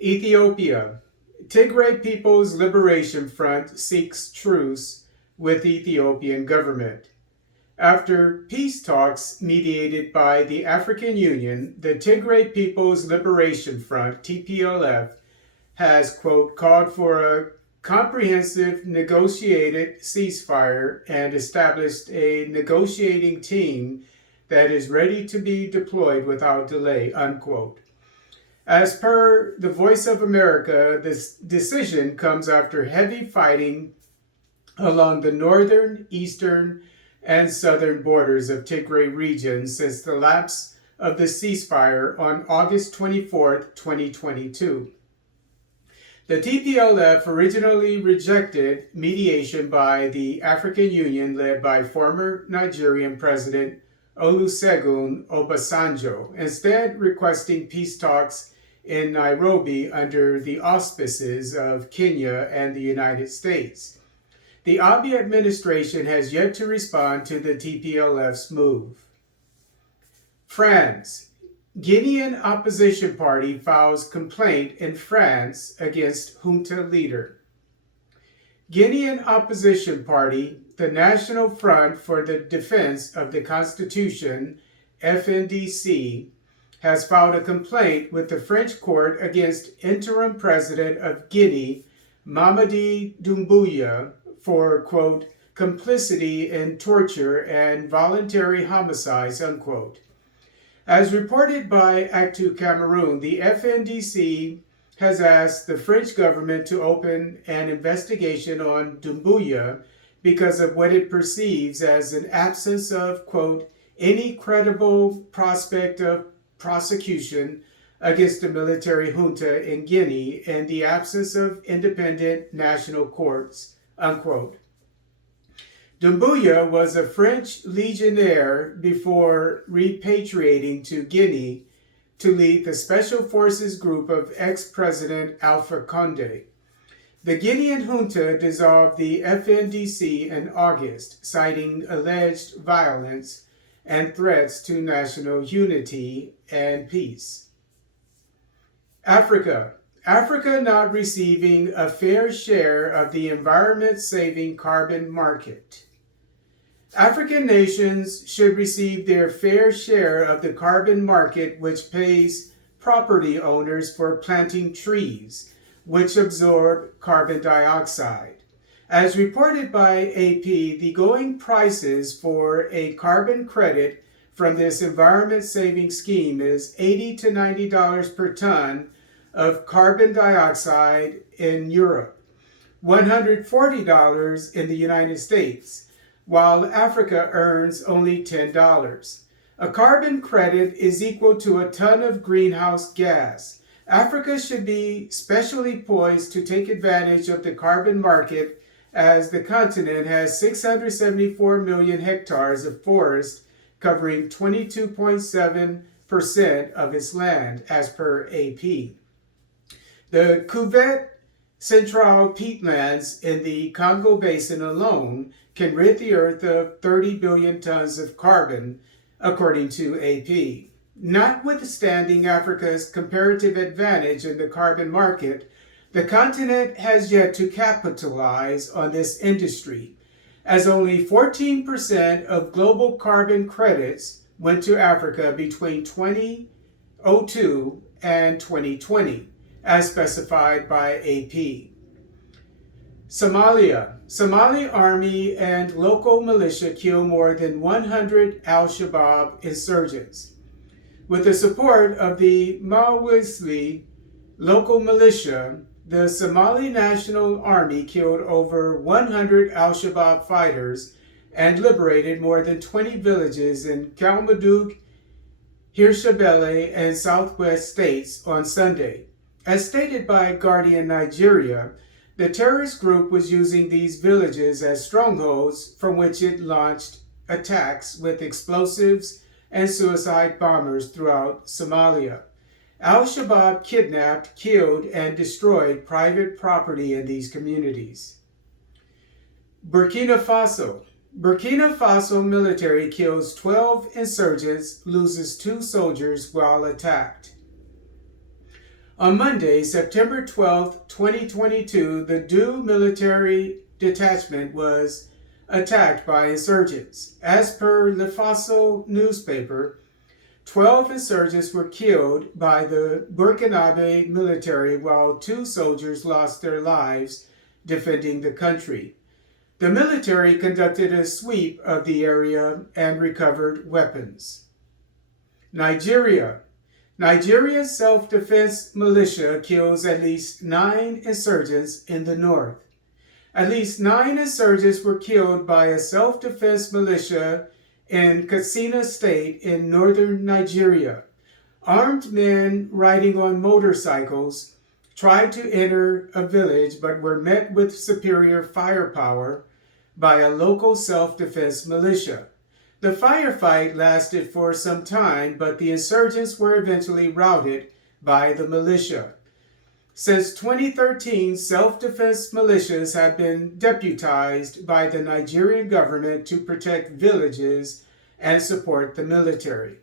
Ethiopia. Tigray People's Liberation Front seeks truce with Ethiopian government. After peace talks mediated by the African Union, the Tigray People's Liberation Front, TPLF, has, quote, called for a comprehensive negotiated ceasefire and established a negotiating team that is ready to be deployed without delay, unquote. As per the Voice of America, this decision comes after heavy fighting along the northern, eastern, and southern borders of Tigray Region since the lapse of the ceasefire on August 24, 2022. The TPLF originally rejected mediation by the African Union led by former Nigerian President Olusegun Obasanjo, instead requesting peace talks in Nairobi under the auspices of Kenya and the United States. The Abiy administration has yet to respond to the TPLF's move. France. Guinean opposition party files complaint in France against junta leader. Guinean opposition party, the National Front for the Defense of the Constitution, FNDC, has filed a complaint with the French court against interim president of Guinea, Mamadi Doumbouya, for, quote, complicity in torture and voluntary homicides, unquote. As reported by Actu Cameroon, the FNDC has asked the French government to open an investigation on Doumbouya because of what it perceives as an absence of, quote, any credible prospect of prosecution against the military junta in Guinea and the absence of independent national courts, unquote. Doumbouya was a French legionnaire before repatriating to Guinea to lead the Special Forces group of ex-President Alpha Condé. The Guinean junta dissolved the FNDC in August, citing alleged violence and threats to national unity and peace. Africa. Africa not receiving a fair share of the environment-saving carbon market. African nations should receive their fair share of the carbon market, which pays property owners for planting trees, which absorb carbon dioxide. As reported by AP, the going prices for a carbon credit from this environment-saving scheme is $80 to $90 per ton of carbon dioxide in Europe, $140 in the United States, while Africa earns only $10. A carbon credit is equal to a ton of greenhouse gas. Africa should be specially poised to take advantage of the carbon market as the continent has 674 million hectares of forest covering 22.7% of its land, as per AP. The Cuvette Central peatlands in the Congo Basin alone can rid the earth of 30 billion tons of carbon, according to AP. Notwithstanding Africa's comparative advantage in the carbon market, the continent has yet to capitalize on this industry, as only 14% of global carbon credits went to Africa between 2002 and 2020, as specified by AP. Somalia. Somali army and local militia kill more than 100 al-Shabaab insurgents. With the support of the Mawisli local militia, the Somali National Army killed over 100 al-Shabaab fighters and liberated more than 20 villages in Galmudug, Hirshabelle, and Southwest states on Sunday. As stated by Guardian Nigeria, the terrorist group was using these villages as strongholds from which it launched attacks with explosives and suicide bombers throughout Somalia. Al-Shabaab kidnapped, killed, and destroyed private property in these communities. Burkina Faso. Burkina Faso military kills 12 insurgents, loses 2 soldiers while attacked. On Monday, September 12, 2022, the Du military detachment was attacked by insurgents. As per the FASO newspaper, 12 insurgents were killed by the BURKINA military, while 2 soldiers lost their lives defending the country. The military conducted a sweep of the area and recovered weapons. Nigeria's self-defense militia kills at least 9 insurgents in the north. At least 9 insurgents were killed by a self-defense militia in Katsina State in northern Nigeria. Armed men riding on motorcycles tried to enter a village but were met with superior firepower by a local self-defense militia. The firefight lasted for some time, but the insurgents were eventually routed by the militia. Since 2013, self-defense militias have been deputized by the Nigerian government to protect villages and support the military.